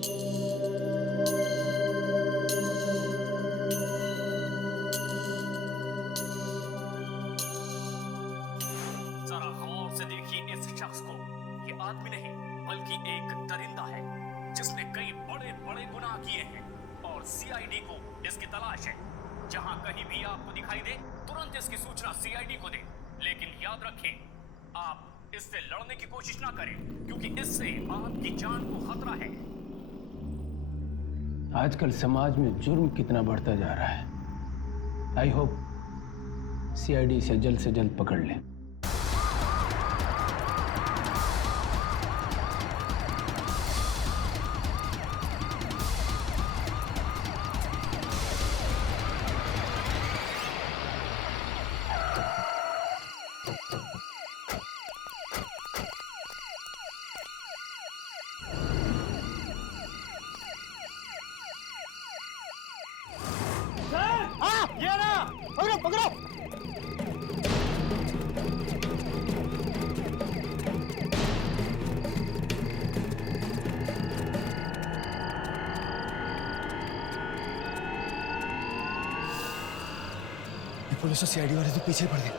जरा गौर से देखिए इस शख्स को। ये आदमी नहीं बल्कि एक दरिंदा है जिसने कई बड़े बड़े गुनाह किए हैं और सीआईडी को इसकी तलाश है। जहां कहीं भी आपको दिखाई दे तुरंत इसकी सूचना सीआईडी को दे। लेकिन याद रखें, आप इससे लड़ने की कोशिश ना करें क्योंकि इससे आपकी जान को खतरा है। आजकल समाज में जुर्म कितना बढ़ता जा रहा है। आई होप सीआईडी इसे जल्द से जल्द पकड़ ले। पकड़ो पकड़ो। पुलिस और सीआईडी वाले तो पीछे पड़ गए।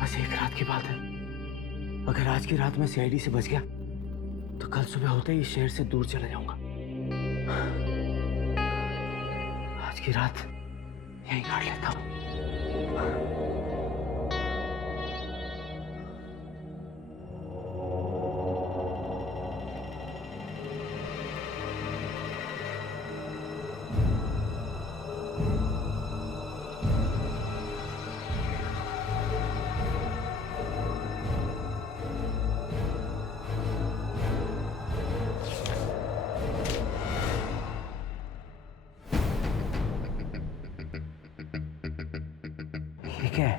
बस एक रात की बात है। अगर आज की रात में सीआईडी से बच गया तो कल सुबह होते ही शहर से दूर चला जाऊंगा। आज की रात यहीं काट लेता हूं। ठीक है।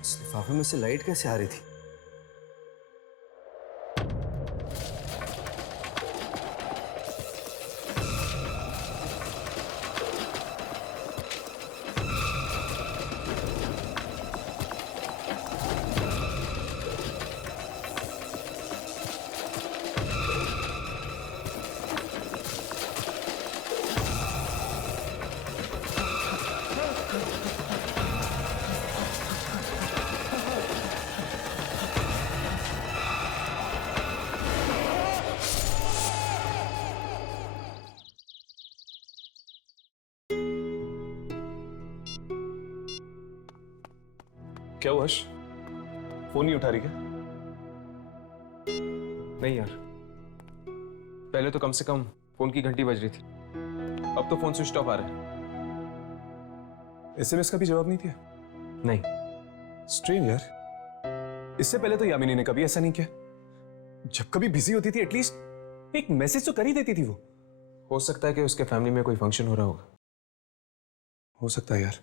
इस लिफाफे में से लाइट कैसे आ रही थी? क्या हुआ हर्ष? फोन नहीं उठा रही क्या? नहीं यार, पहले तो कम से कम फोन की घंटी बज रही थी, अब तो फोन स्विच ऑफ आ रहा है। एसएमएस का भी जवाब नहीं दिया? नहीं। स्ट्रेंज यार, इससे पहले तो यामिनी ने कभी ऐसा नहीं किया। जब कभी बिजी होती थी एटलीस्ट एक मैसेज तो कर ही देती थी वो। हो सकता है कि उसके फैमिली में कोई फंक्शन हो रहा होगा। हो सकता है यार,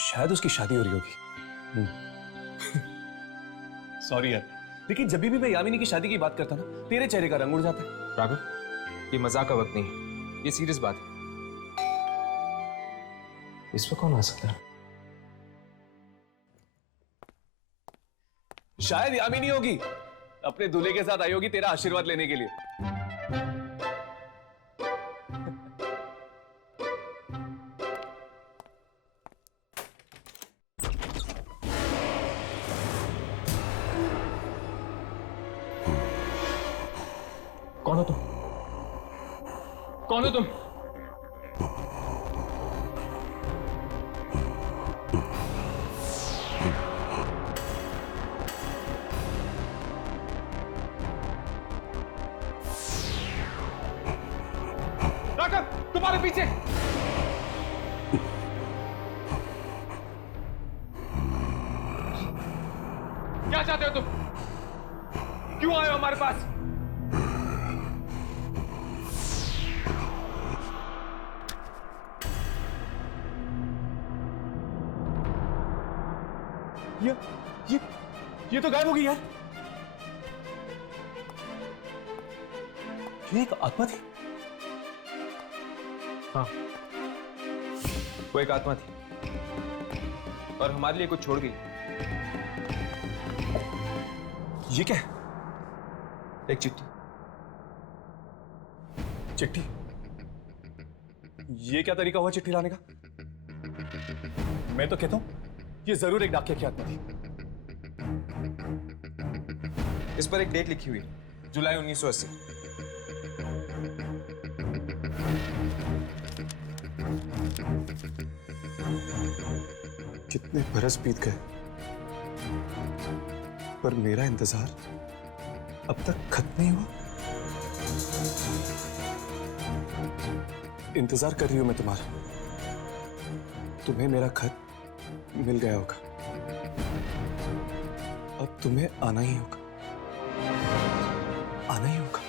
शायद उसकी शादी हो रही होगी। सॉरी यार, लेकिन जब भी मैं यामिनी की शादी की बात करता ना तेरे चेहरे का रंग उड़ जाता है। राघव, ये मजाक का वक्त नहीं है, ये सीरियस बात है। इस पर कौन आ सकता है? शायद यामिनी होगी, अपने दूल्हे के साथ आई होगी तेरा आशीर्वाद लेने के लिए। कौन हो तुम? कौन हो तुम? राघव, तुम्हारे पीछे! क्या चाहते हो तुम? क्यों आए हो हमारे पास? ये तो गायब हो गई यार। ये एक आत्मा थी। हाँ, वो एक आत्मा थी और हमारे लिए कुछ छोड़ गई। ये क्या है? एक चिट्ठी। चिट्ठी? ये क्या तरीका हुआ चिट्ठी लाने का? मैं तो कहता हूं ये जरूर एक डाकिया की आत्मा थी। इस पर एक डेट लिखी हुई है, जुलाई 1980। कितने बरस बीत गए पर मेरा इंतजार अब तक खत्म नहीं हुआ। इंतजार कर रही हूं मैं तुम्हारा। तुम्हें मेरा खत मिल गया होगा, अब तुम्हें आना ही होगा, आना ही होगा।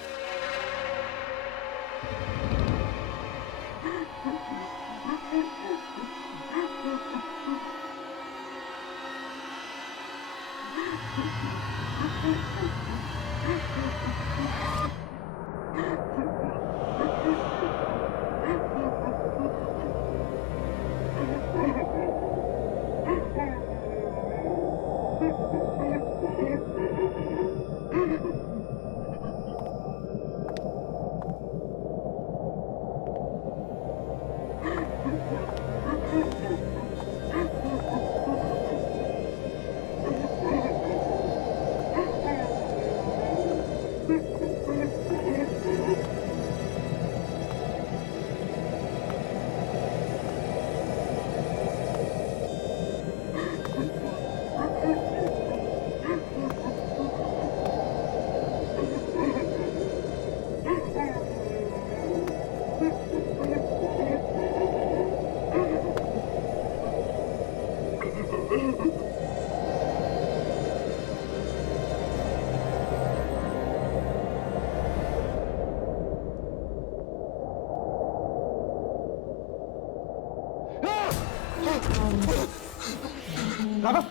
राघव,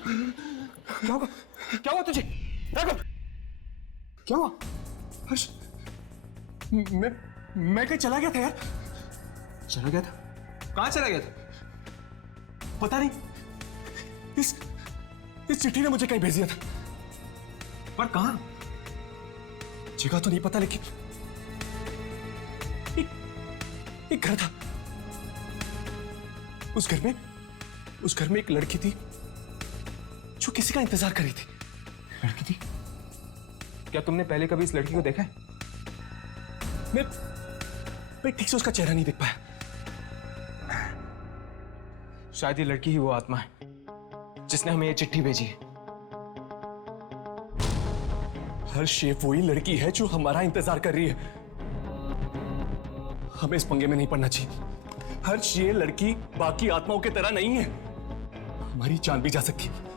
क्या होगा? क्या हुआ तुझे? राघव, क्या हुआ? हर्ष, मैं कहीं चला गया था यार। चला गया था? कहां चला गया था? पता नहीं, इस चिट्ठी ने मुझे कहीं भेज दिया था। पर कहां? जगह तो नहीं पता, लेकिन एक घर था। उस घर में एक लड़की थी जो किसी का इंतजार कर रही थी। लड़की थी? क्या तुमने पहले कभी इस लड़की को देखा है? मैं ठीक से उसका चेहरा नहीं देख पाया। शायद ये लड़की ही वो आत्मा है जिसने हमें ये चिट्ठी भेजी है। हर्ष, ये वही लड़की है जो हमारा इंतजार कर रही है। हमें इस पंगे में नहीं पड़ना चाहिए। हर्ष, ये लड़की बाकी आत्माओं की तरह नहीं है, हमारी जान भी जा सकती है।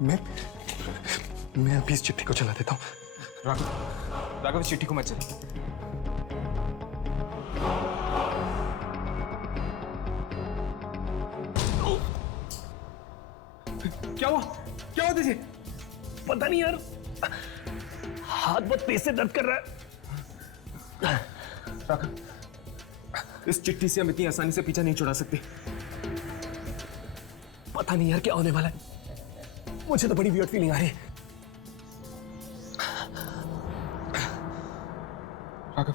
मैं अभी इस चिट्ठी को चला देता हूं। राघव, इस चिट्ठी को मत चला। क्या हुआ तुझे? पता नहीं यार, हाथ बहुत तेज से दर्द कर रहा है। राघव, इस चिट्ठी से हम इतनी आसानी से पीछा नहीं छुड़ा सकते। पता नहीं यार क्या होने वाला है। मुझे तो बड़ी वियर्ड फीलिंग आ रही है। राघव,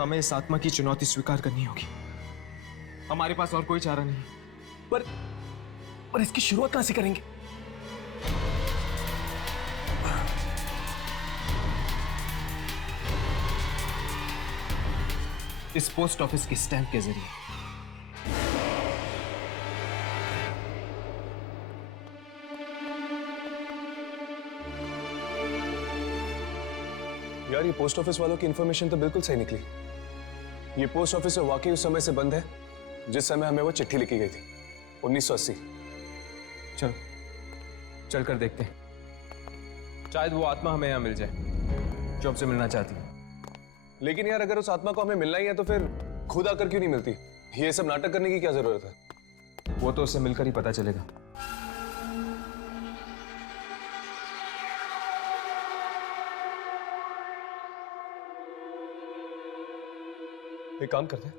हमें इस आत्मा की चुनौती स्वीकार करनी होगी। हमारे पास और कोई चारा नहीं। पर इसकी शुरुआत कहां से करेंगे? इस पोस्ट ऑफिस की स्टैंप के जरिए। यार ये पोस्ट ऑफिस वालों की इंफॉर्मेशन तो बिल्कुल सही निकली। ये पोस्ट ऑफिस वाकई उस समय से बंद है जिस समय हमें वो चिट्ठी लिखी गई थी, 1980। चलो चलकर देखते हैं, शायद वो आत्मा हमें यहाँ मिल जाए जो हमसे मिलना चाहती है। लेकिन यार अगर उस आत्मा को हमें मिलना ही है तो फिर खुद आकर क्यों नहीं मिलती? ये सब नाटक करने की क्या जरूरत है? वो तो उससे मिलकर ही पता चलेगा। एक काम करते हैं,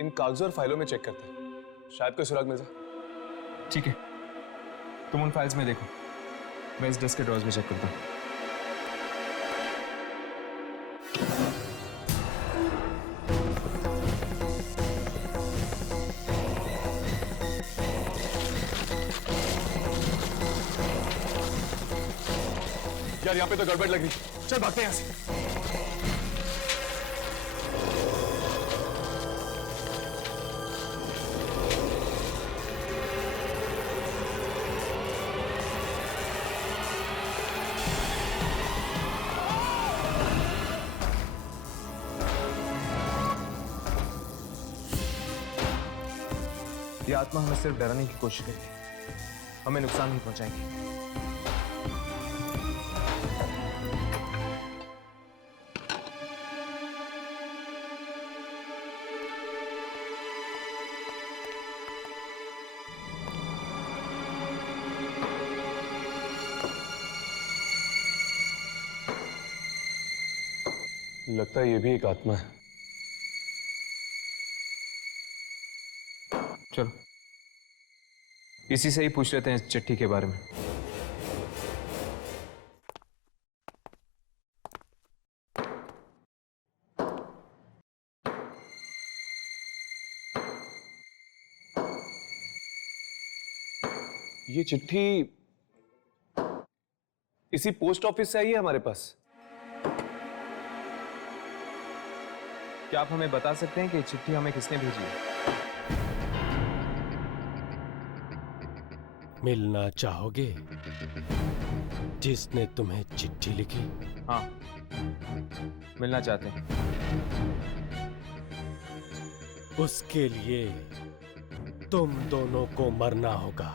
इन कागजों और फाइलों में चेक करते हैं, शायद कोई सुराग मिल जाए। ठीक है, तुम उन फाइल्स में देखो, मैं इस डेस्क के ड्रॉर्स में चेक करता हूँ। यार यहाँ पे तो गड़बड़ लग रही, चल भागते हैं यहाँ से। ये आत्मा हमें सिर्फ डराने की कोशिश करेगी, हमें नुकसान नहीं पहुंचाएगी। लगता है ये भी एक आत्मा है। चलो इसी से ही पूछ लेते हैं इस चिट्ठी के बारे में। ये चिट्ठी इसी पोस्ट ऑफिस से आई है हमारे पास। क्या आप हमें बता सकते हैं कि चिट्ठी हमें किसने भेजी है? मिलना चाहोगे जिसने तुम्हें चिट्ठी लिखी? हाँ, मिलना चाहते हैं। उसके लिए तुम दोनों को मरना होगा।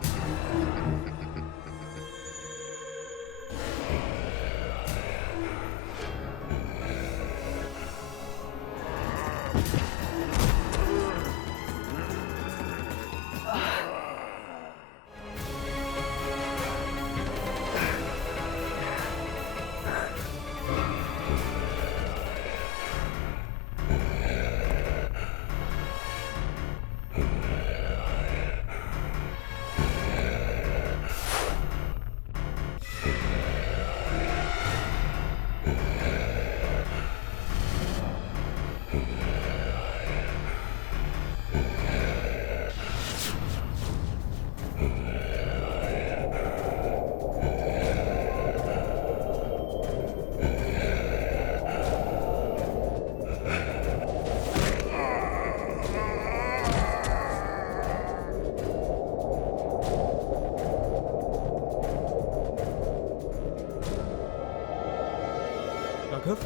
राघव,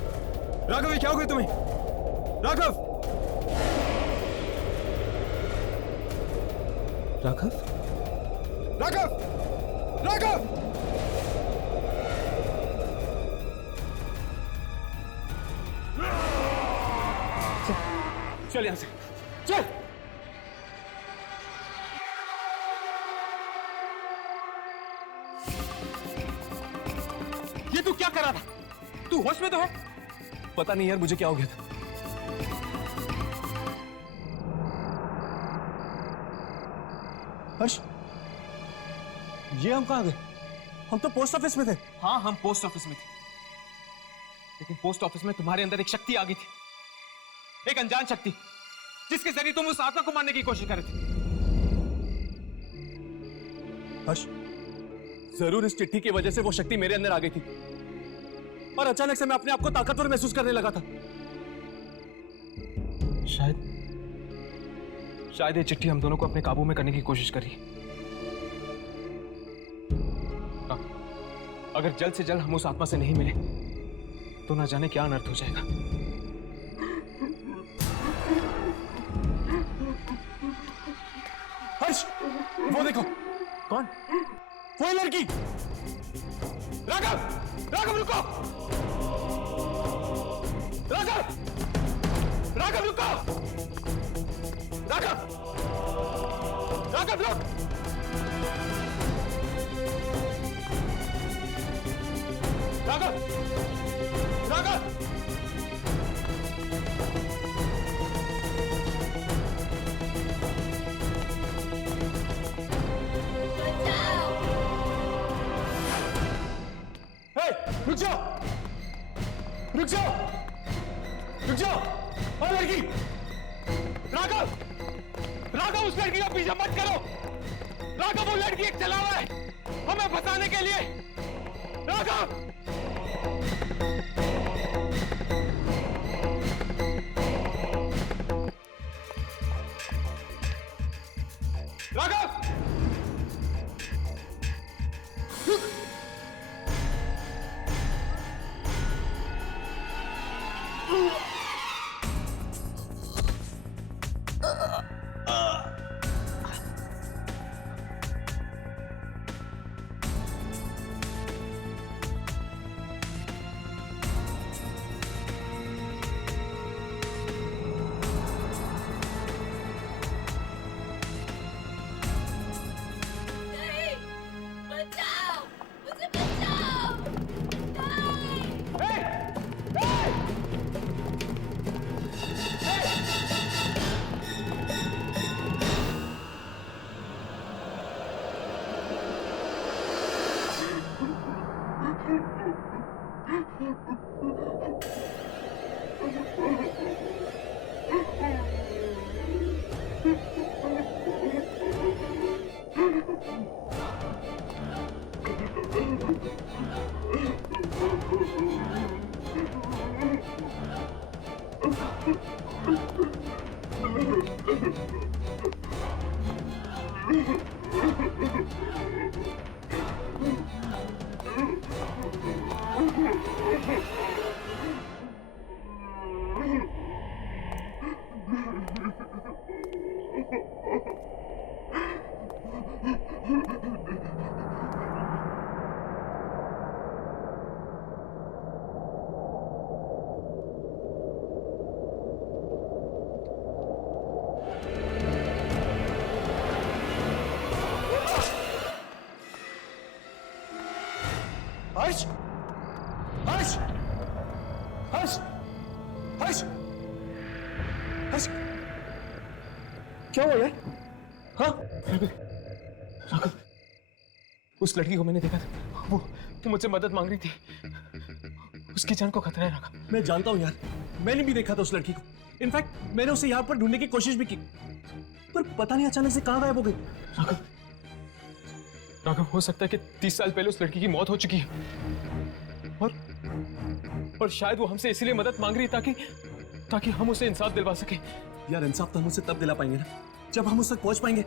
राघव, ये क्या हो गया तुम्हें? राघव, राघव, राघव, राघव! चल यहां से, चल! ये तू क्या कर रहा था? तू होश में तो है? पता नहीं यार मुझे क्या हो गया था। हर्ष, ये हम कहाँ गए? हम तो पोस्ट ऑफिस में थे। हाँ, हम पोस्ट ऑफिस में थे, लेकिन पोस्ट ऑफिस में तुम्हारे अंदर एक शक्ति आ गई थी, एक अनजान शक्ति, जिसके जरिए तुम उस आत्मा को मारने की कोशिश कर रहे थे। हर्ष, जरूर इस चिट्ठी की वजह से वो शक्ति मेरे अंदर आ गई थी और अचानक से मैं अपने आप को ताकतवर महसूस करने लगा था। शायद ये चिट्ठी हम दोनों को अपने काबू में करने की कोशिश करी। अगर जल्द से जल्द हम उस आत्मा से नहीं मिले तो ना जाने क्या अनर्थ हो जाएगा। हर्ष, वो देखो। कौन? वो लड़की। राघव! राघव रुको! राघव! राघव रुको! राघव! राघव रुक! राघव! राघव! रुक जाओ, रुक जाओ, रुक जाओ। और लड़की। राघव! राघव, उस लड़की का पीछा मत करो। राघव, वो लड़की एक चलावा है हमें फंसाने के लिए। राघव! राघव! बचाओ! मुझे बचाओ! हर्ष, हर्ष, हर्ष, हर्ष, हर्ष, क्या हुआ यार? हाँ? राघव, उस लड़की को मैंने देखा था। वो मुझसे मदद मांग रही थी। उसकी जान को खतरा है राघव। मैं जानता हूं यार, मैंने भी देखा था उस लड़की को। इनफैक्ट मैंने उसे यहाँ पर ढूंढने की कोशिश भी की, पर पता नहीं अचानक से कहाँ गायब हो गई। राघव, राघव, हो सकता है कि 30 साल पहले उस लड़की की मौत हो चुकी है और शायद वो हमसे इसीलिए मदद मांग रही है ताकि हम उसे इंसाफ दिलवा सके। यार इंसाफ तो हम उसे तब दिला पाएंगे ना जब हम उस तक पहुंच पाएंगे।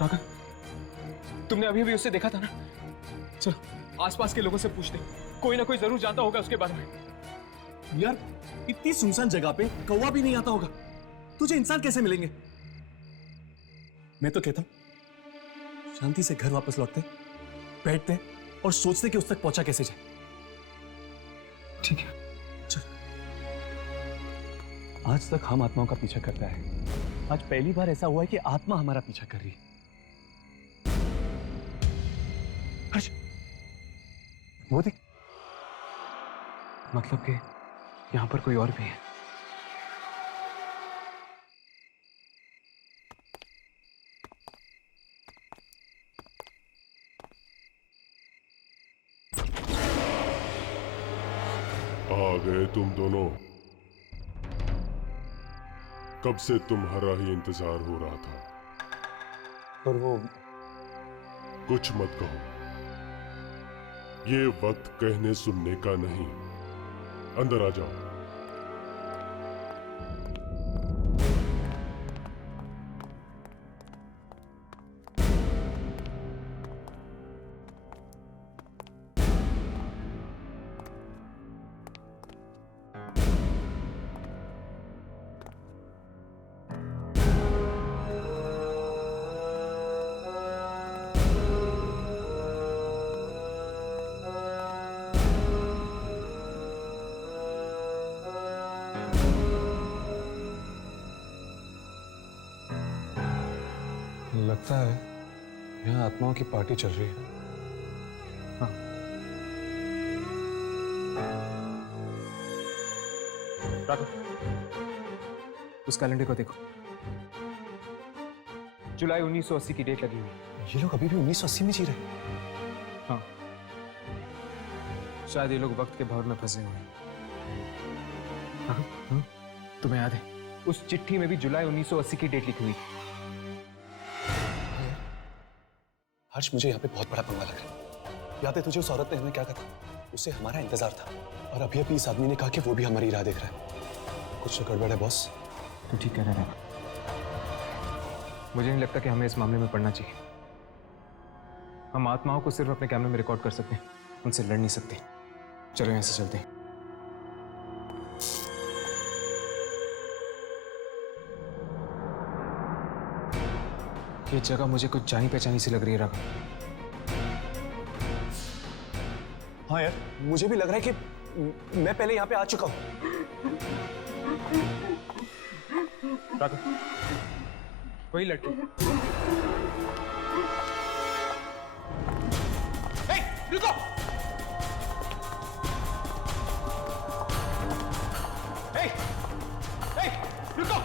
राघव, तुमने अभी भी उसे देखा था ना? चलो आसपास के लोगों से पूछते, कोई ना कोई जरूर जानता होगा उसके बारे में। यार इतनी सुनसान जगह पे कौवा भी नहीं आता होगा, तुझे इंसान कैसे मिलेंगे? मैं तो कहता हूं शांति से घर वापस लौटते, बैठते और सोचते कि उस तक पहुंचा कैसे जाए। ठीक है, चल। आज तक हम आत्माओं का पीछा करता है, आज पहली बार ऐसा हुआ है कि आत्मा हमारा पीछा कर रही है। हर्ष, वो देख, मतलब कि यहां पर कोई और भी है। आ गए तुम दोनों। कब से तुम्हारा ही इंतजार हो रहा था। पर वो कुछ मत कहो, ये वक्त कहने सुनने का नहीं। अंदर आ जाओ। लगता है यहाँ आत्माओं की पार्टी चल रही है। हाँ। राघव, उस कैलेंडर को देखो, जुलाई 1980 की डेट लगी हुई है। ये लोग अभी भी 1980 में जी रहे हैं। हाँ, शायद ये लोग वक्त के भंवर में फंसे हुए हैं। हाँ? तुम्हें याद है उस चिट्ठी में भी जुलाई 1980 की डेट लिखी हुई थी। हर्ष, मुझे यहाँ पे बहुत बड़ा पंगा लग रहा है। याद है तुझे उस औरत ने हमें क्या कहा? उससे हमारा इंतजार था, और अभी अभी इस आदमी ने कहा कि वो भी हमारी राह देख रहा है। कुछ तो गड़बड़ है बॉस। तो ठीक कह रहा है। मुझे नहीं लगता कि हमें इस मामले में पड़ना चाहिए। हम आत्माओं को सिर्फ अपने कैमरे में रिकॉर्ड कर सकते हैं, उनसे लड़ नहीं सकते। चलो यहां से चलते हैं। ये जगह मुझे कुछ जानी पहचानी सी लग रही है राघव। हाँ यार, मुझे भी लग रहा है कि मैं पहले यहाँ पे आ चुका हूँ। राघव, वही लड़की। रुको! रुको!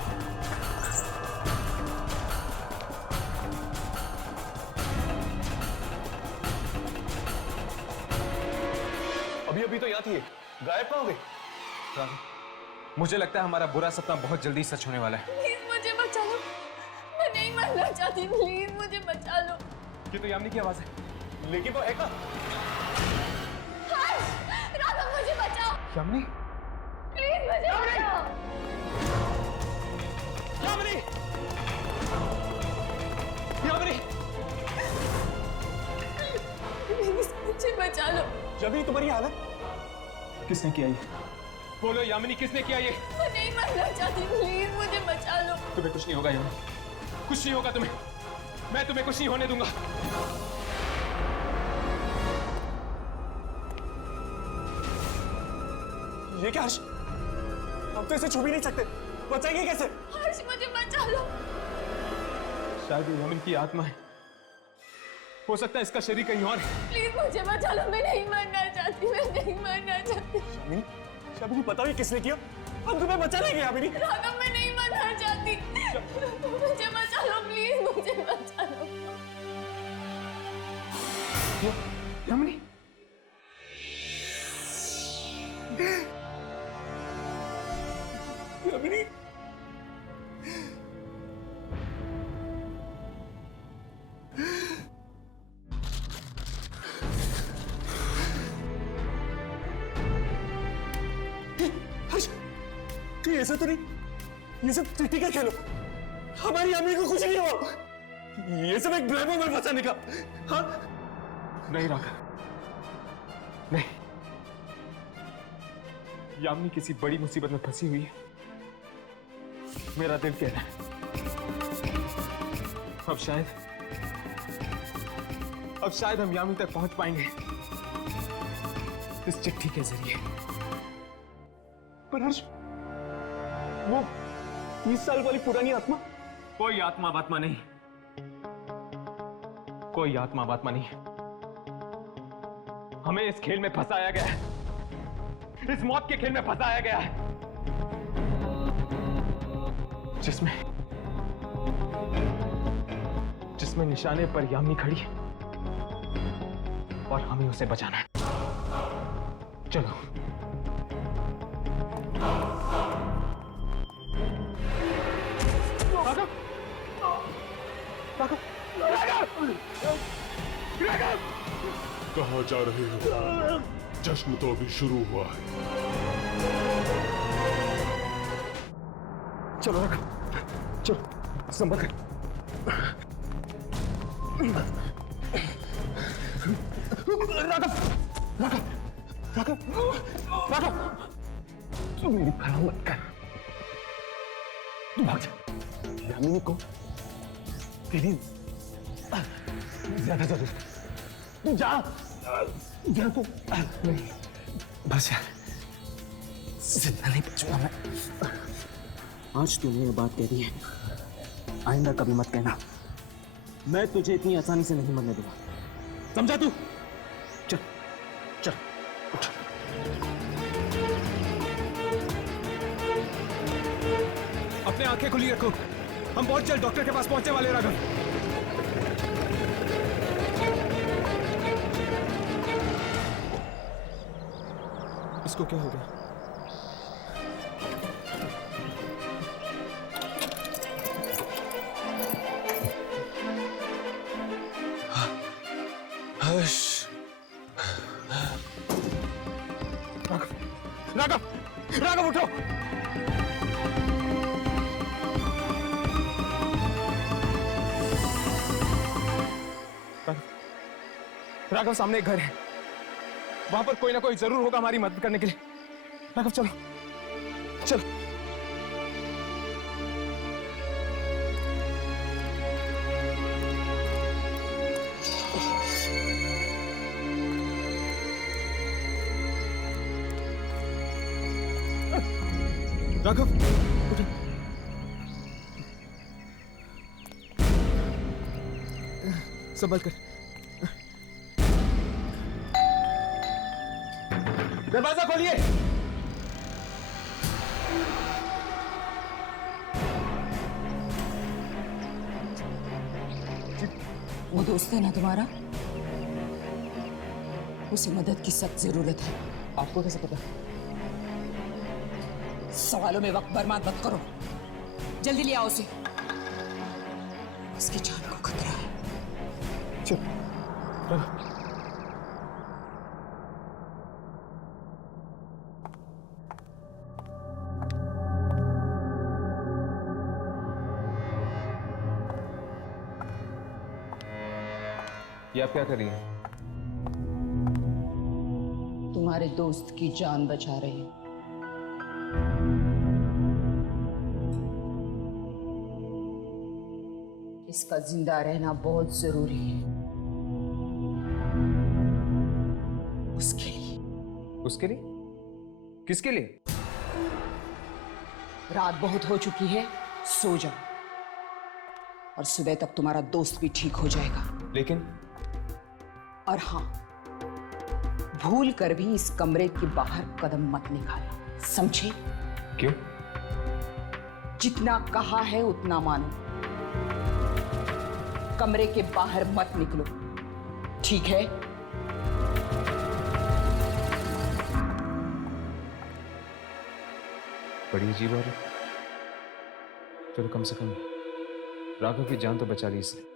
अभी अभी तो यहाँ थी, गायब कहाँ हो गई? मुझे लगता है हमारा बुरा सपना बहुत जल्दी सच होने वाला है। प्लीज मुझे बचा लो, मैं नहीं मरना चाहती, प्लीज मुझे बचा लो। ये तो यामिनी की आवाज है। लेकिन वो है कहाँ? हर्ष, राघव मुझे बचाओ, यामिनी? प्लीज मुझे बचाओ। यामिनी! यामिनी! प्लीज मुझे बचा लो। यामिनी, तुम्हारी हालत? किसने किया ये? बोलो यामिनी, किसने किया ये? मैं नहीं मरना चाहती, प्लीज मुझे बचा लो। तुम्हें कुछ नहीं होगा यामिनी, कुछ नहीं होगा तुम्हें। मैं तुम्हें कुछ नहीं होने दूंगा। ये क्या हर्ष? हम तो इसे छू भी नहीं सकते, बचाएंगे कैसे? हर्ष मुझे बचा लो। शायद ये यामिनी की आत्मा है, हो सकता है इसका शरीर कहीं और है। प्लीज मुझे बचा लो, मैं नहीं मरना चाहती, मैं नहीं मरना चाहती। यामिनी, यामिनी, पता नहीं किसने किया। हम तुम्हें बचा लेंगे यामिनी। राघव, मैं नहीं मरना चाहती, मुझे बचा लो, प्लीज मुझे बचा लो। यामिनी! यामिनी! हर्ष, ये ऐसा तो नहीं, ये सब चिट्ठी का खेलो। हमारी यामिनी को कुछ नहीं हुआ। ये सब एक ड्रामा में फंसाने का। हाँ? नहीं राघव, नहीं। यामिनी किसी बड़ी मुसीबत में फंसी हुई है, मेरा दिल कह रहा है। अब शायद हम यामिनी तक पहुंच पाएंगे इस चिट्ठी के जरिए। पर हर्ष, वो 30 साल वाली पुरानी आत्मा? कोई आत्मा वात्मा नहीं, कोई आत्मा वात्मा नहीं। हमें इस खेल में फंसाया गया है, इस मौत के खेल में फंसाया गया है, जिसमें निशाने पर यामिनी खड़ी है और हमें उसे बचाना है। चलो। कहाँ जा रहे हो? जश्न तो अभी शुरू हुआ है। चलो राघव, चलो, संभल कर। राघव, तू मेरी परवाह मत कर, तू भाग जा। यामिनी को तेरी ज्यादा जरूरत। तू जा, जा तू। नहीं, बस यार, जिंदा नहीं बचूंगा मैं। आज तूने ये बात कह दी है, आइंदा कभी मत कहना। मैं तुझे इतनी आसानी से नहीं मरने दूंगा, समझा तू? चल चल उठ। अपने आंखें खुली रखो, हम बहुत जल्द डॉक्टर के पास पहुंचने वाले हैं, राघव। इसको क्या हो गया? हर्ष, राघव, राघव उठो। राघव, सामने एक घर है, वहां पर कोई ना कोई जरूर होगा हमारी मदद करने के लिए। राघव चलो चलो। राघव उठो। संभल कर। दरवाजा खोलिए। वो दोस्त है ना तुम्हारा, उसे मदद की सख्त जरूरत है। आपको कैसे पता? सवालों में वक्त बर्बाद मत करो, जल्दी ले आओ उसे, उसकी जान को खतरा है। चल ये आप क्या कर रही हैं? तुम्हारे दोस्त की जान बचा रहे हैं। इसका जिंदा रहना बहुत जरूरी है उसके लिए। उसके लिए? किसके लिए? रात बहुत हो चुकी है, सो जाओ और सुबह तक तुम्हारा दोस्त भी ठीक हो जाएगा। लेकिन और हाँ, भूल कर भी इस कमरे के बाहर कदम मत निकालना, समझे? क्यों? जितना कहा है उतना मानो, कमरे के बाहर मत निकलो, ठीक है? बड़ी अजीब है। चलो कम से कम राघव की जान तो बचा ली इसने।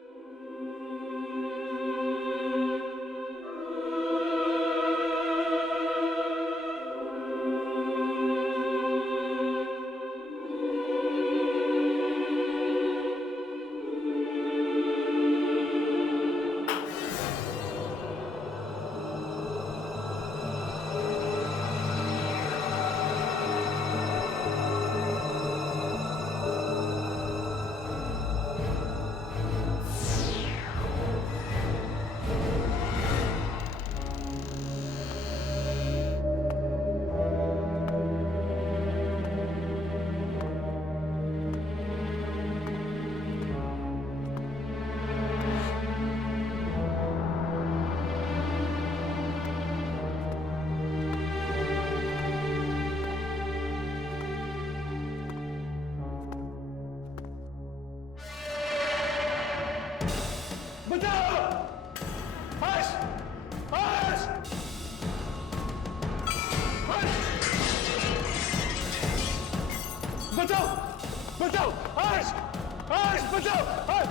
बचाओ, बचाओ, हर्ष, हर्ष, बचाओ, हर्ष।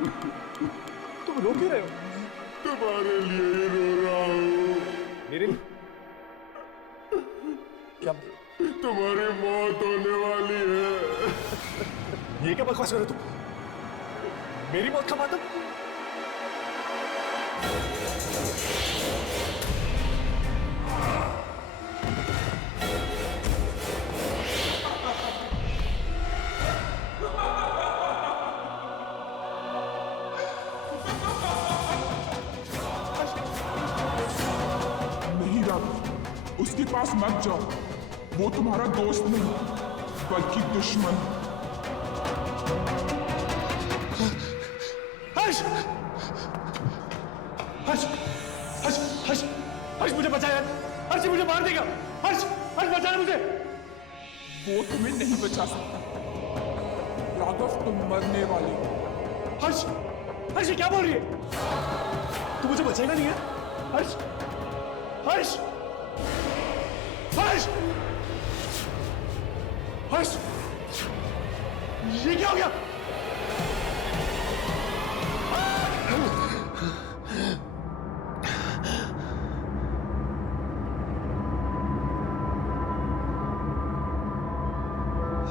तुम रो क्यों रहे हो? तुम्हारे लिए ही रो रहा हूँ। मेरे लिए? क्या? तुम्हारी मौत होने वाली है। ये क्या बकवास कर रहे हो तुम? मेरी मौत का मतलब? नहीं राघव, उसके पास मत जाओ। वो तुम्हारा दोस्त नहीं बल्कि दुश्मन। हर्ष! हर्ष! हर्ष! हर्ष! हर्ष मुझे बचा यार! हर्ष मुझे मार देगा! हर्ष! हर्ष बचाना मुझे! वो तुम्हें नहीं बचा सकता राघव, तुम मरने वाले हो। हर्ष! हर्ष ये क्या बोल रही है? तू मुझे बचेगा नहीं है? हर्ष! हर्ष! हर्ष! हर्ष! ये क्या हो गया?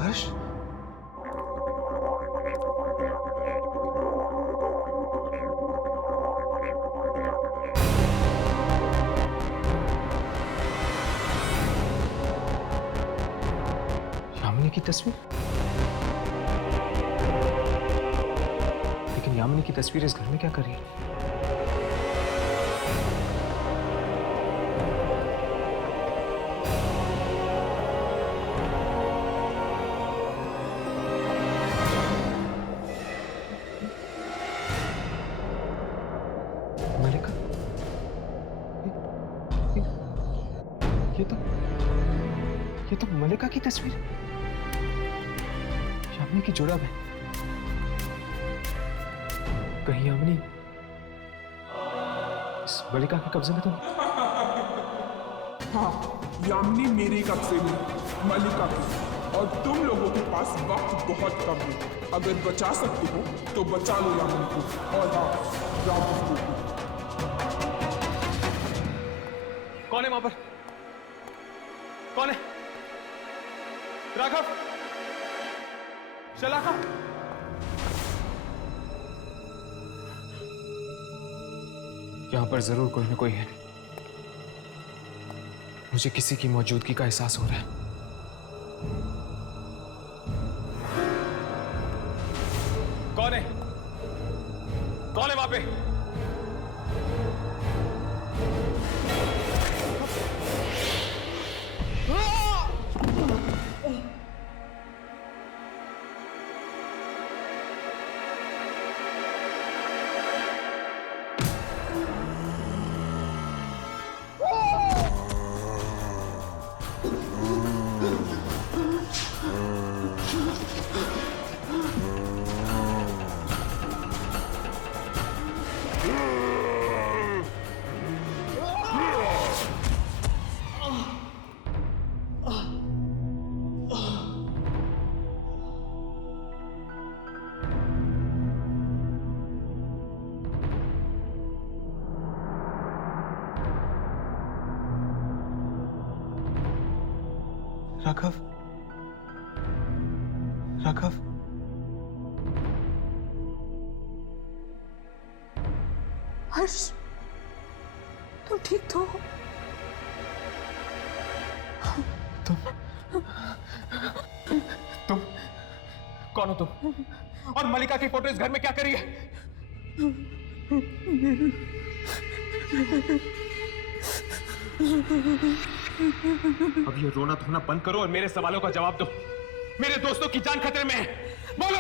हर्ष! यामिनी की तस्वीर? लेकिन यामिनी की तस्वीर इस घर में क्या कर रही है? मलिका? ये तो मलिका की तस्वीर। यामिनी की जुड़ाव है। कहीं यामिनी इस मलिका के कब्जे में तो नहीं? हाँ, यामिनी मेरे कब्जे में, मलिका की। और तुम लोगों के पास वक्त बहुत कम है। अगर बचा सकते हो तो बचा लो यामिनी को, और हाँ, राघव को भी। कौन है वहां पर? कौन है? राघव? शलाका? यहां पर जरूर कोई ना कोई है। मुझे किसी की मौजूदगी का एहसास हो रहा है। कौन है? कौन है वहां पे? राघव? राघव? हर्ष, तुम ठीक तो हो? तुम कौन हो तुम? और मलिका की फोटो इस घर में क्या कर रही है? अब ये रोना धोना बंद करो और मेरे सवालों का जवाब दो। मेरे दोस्तों की जान खतरे में है, बोलो।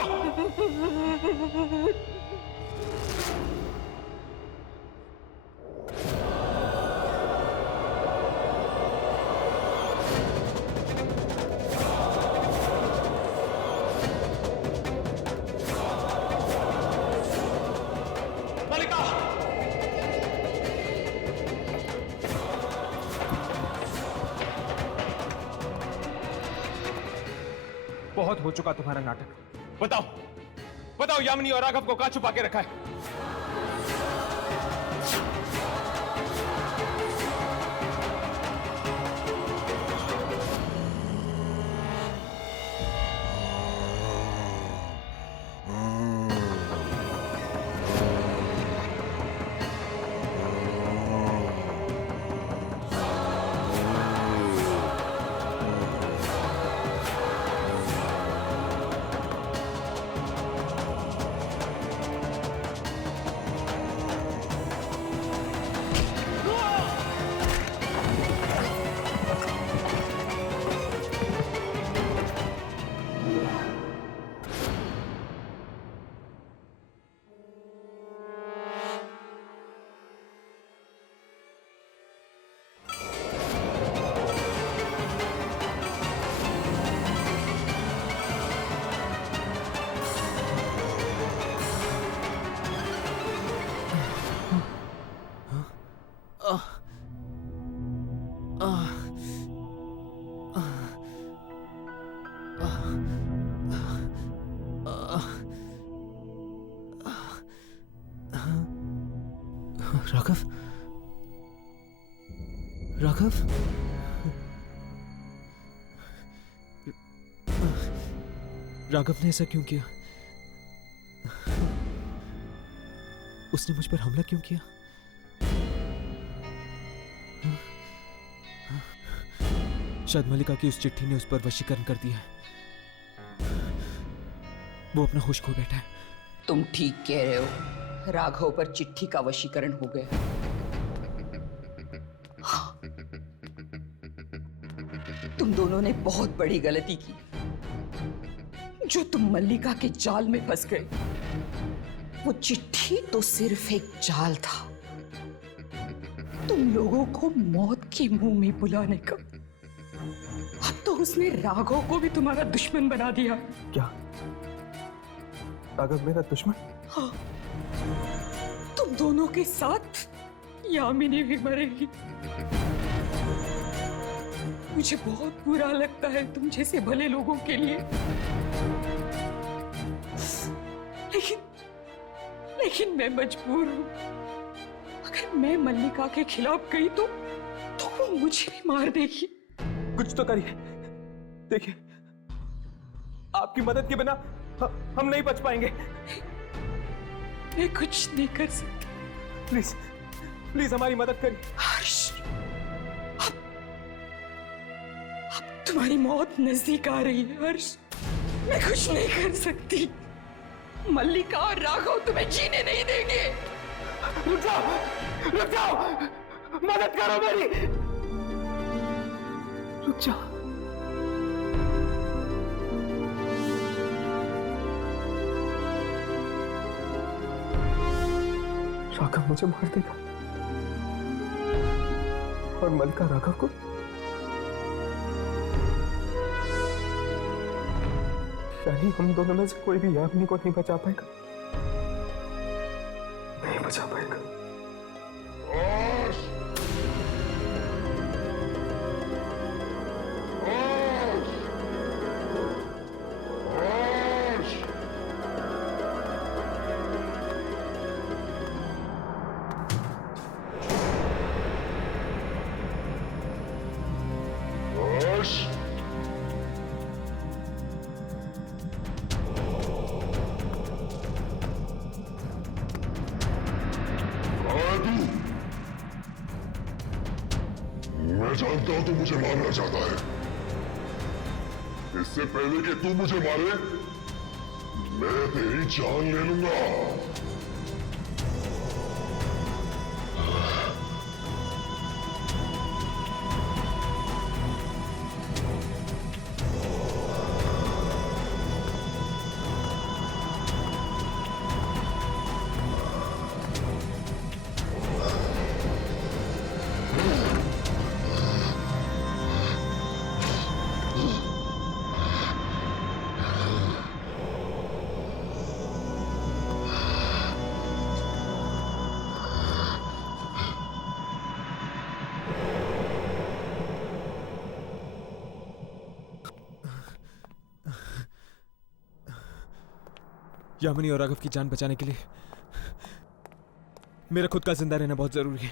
बहुत हो चुका तुम्हारा नाटक। बताओ, बताओ यामिनी और राघव को कहां छुपा के रखा है? राघव, राघव, राघव ने ऐसा क्यों किया? उसने मुझ पर हमला क्यों किया? शायद मल्लिका की उस चिट्ठी ने उस पर वशीकरण कर दिया है। वो अपना होश खो बैठा है। तुम ठीक कह रहे हो, राघव पर चिट्ठी का वशीकरण हो गया। हाँ, तुम दोनों ने बहुत बड़ी गलती की जो तुम मल्लिका के जाल में फंस गए। वो चिट्ठी तो सिर्फ एक जाल था, तुम लोगों को मौत के मुंह में बुलाने का। अब तो उसने राघव को भी तुम्हारा दुश्मन बना दिया। क्या राघव मेरा दुश्मन? हाँ, तुम दोनों के साथ यामिनी भी मरेगी। मुझे बहुत बुरा लगता है तुम जैसे भले लोगों के लिए, लेकिन मैं मजबूर हूं। अगर मैं मल्लिका के खिलाफ गई तो वो मुझे भी मार देगी। कुछ तो करिए। देखिए, आपकी मदद के बिना हम नहीं बच पाएंगे। मैं कुछ नहीं कर सकती। प्लीज प्लीज हमारी मदद करिए। हर्ष, अब तुम्हारी मौत नजदीक आ रही है हर्ष। मैं कुछ नहीं कर सकती। मल्लिका और राघव तुम्हें जीने नहीं देंगे। रुक जाओ, रुक जाओ, मदद करो मेरी। रुक जाओ। राघव मुझे मार देगा और मल्लिका राघव को। यानी हम दोनों में से कोई भी यामिनी को नहीं बचा पाएगा। नहीं बचा पाएगा। मैं जानता हूं तू मुझे मारना चाहता है। इससे पहले कि तू मुझे मारे, मैं तेरी जान ले लूंगा। यामिनी और राघव की जान बचाने के लिए मेरा खुद का जिंदा रहना बहुत जरूरी है।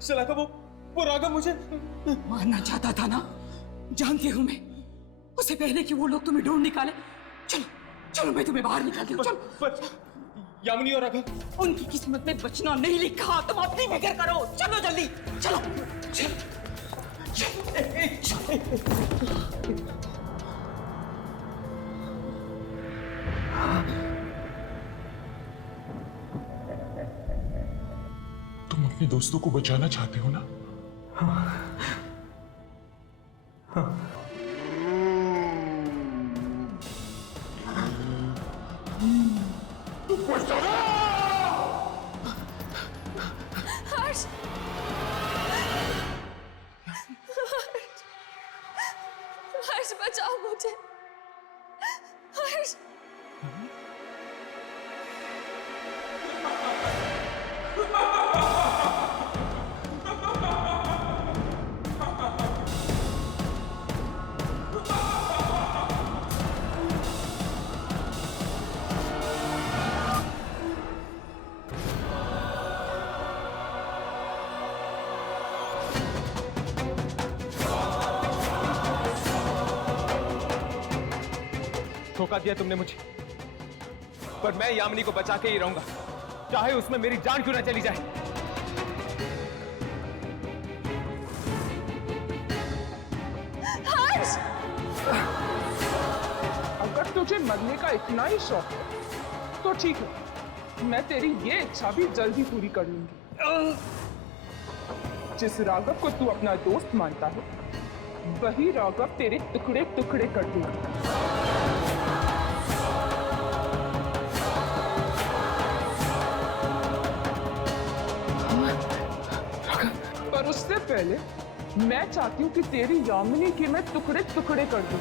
शलाका, वो राघव मुझे मारना चाहता था ना? जानती हूं मैं। उससे पहले कि वो लोग तुम्हें ढूंढ निकाले। चलो चलो, मैं तुम्हें बाहर निकालती हूँ। चलो। पर यामिनी और राघव, उनकी किस्मत में बचना नहीं लिखा। तुम अपनी फिक्र करो। चलो जल्दी, चलो चलो तुम अपने दोस्तों को बचाना चाहते हो ना? हर्ष, हर्ष बचाओ मुझे। हर्ष, धोखा दिया तुमने मुझे, पर मैं यामिनी को बचा के ही रहूंगा, चाहे उसमें मेरी जान क्यों ना चली जाए। हर्ष, अगर तुझे मरने का इतना ही शौक है तो ठीक है, मैं तेरी ये इच्छा भी जल्दी पूरी कर लूंगी। जिस राघव को तू अपना दोस्त मानता है, वही राघव तेरे टुकड़े टुकड़े कर दूंगा। पर उससे पहले मैं चाहती हूँ कि तेरी यामिनी के मैं टुकड़े टुकड़े कर दूं।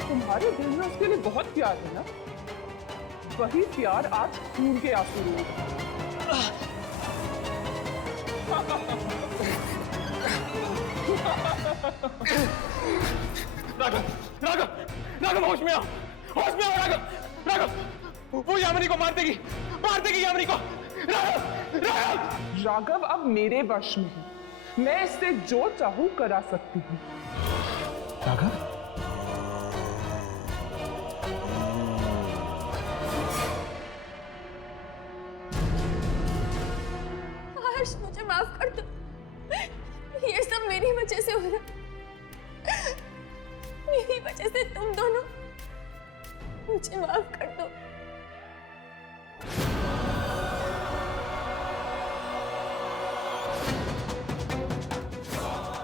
तुम्हारे दिल में उसके लिए बहुत प्यार है ना? वही प्यार आज खून के आंसू रोएगा। राघव, राघव, राघव, होश में आओ, होश में आओ राघव, राघव, वो यामिनी को मार देगी यामिनी को। राघव, राघव, राघव अब मेरे वश में है। मैं इससे जो चाहूं करा सकती हूँ। राघव, हर्ष मुझे माफ कर दो। ये सब मेरी वजह से हो रहा है। मेरी वजह से तुम दोनों, मुझे माफ कर दो।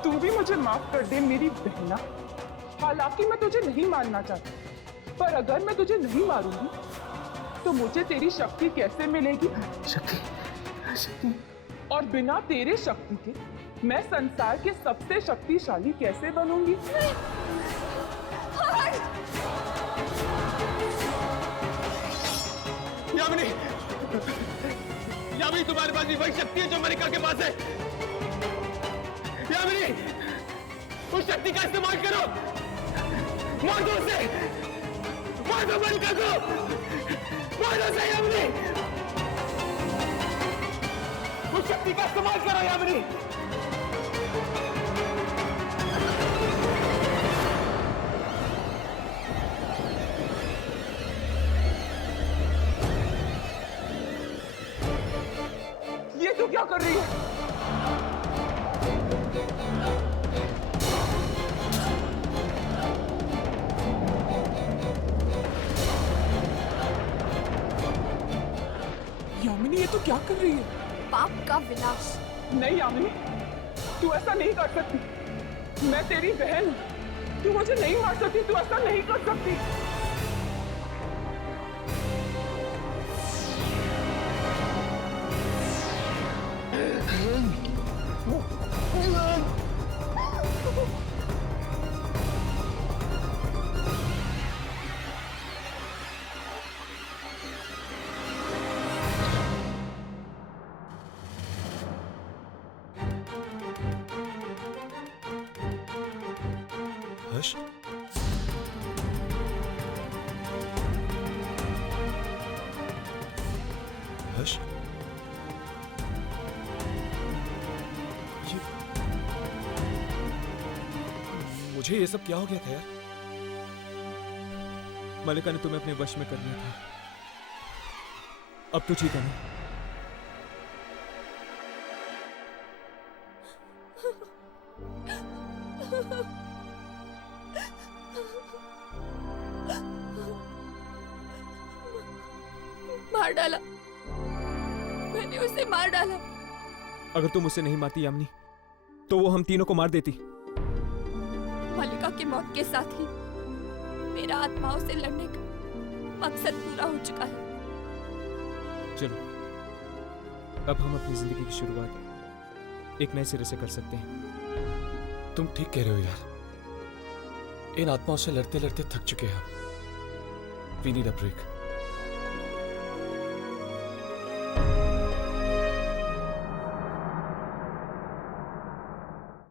तू भी मुझे माफ कर दे मेरी बहना। हालांकि मैं तुझे नहीं मारना चाहती, पर अगर मैं तुझे नहीं मारूंगी तो मुझे तेरी शक्ति कैसे मिलेगी? शक्ति, शक्ति, और बिना तेरे शक्ति के मैं संसार के सबसे शक्तिशाली कैसे बनूंगी? यामिनी, यामिनी, तुम्हारे पास भी वही शक्ति है जो मलिका के पास है। यामिनी, उस शक्ति का इस्तेमाल करो, मार दो उसे, मार दो मलिका को, मार दो उसे यामिनी, उस शक्ति का इस्तेमाल करो यामिनी। ये तू क्या कर रही है? यामिनी, ये तू क्या कर रही है? पाप का विनाश। नहीं यामिनी, तू ऐसा नहीं कर सकती। मैं तेरी बहन हूँ, तू मुझे नहीं मार सकती, तू ऐसा नहीं कर सकती। हर्ष? मुझे ये सब क्या हो गया था यार? मलिका ने तुम्हें अपने वश में कर लिया था। अब तो ठीक है ना? मार डाला, मैंने उसे मार डाला। अगर तुम उसे नहीं मारती यामिनी, तो वो हम तीनों को मार देती। मल्लिका की मौत के साथ ही मेरा आत्माओं से लड़ने का मकसद पूरा हो चुका है। चलो, अब हम अपनी जिंदगी की शुरुआत एक नए सिरे से कर सकते हैं। तुम ठीक कह रहे हो यार। इन आत्माओं से लड़ते लड़ते थक चुके हैं हम। We need a break.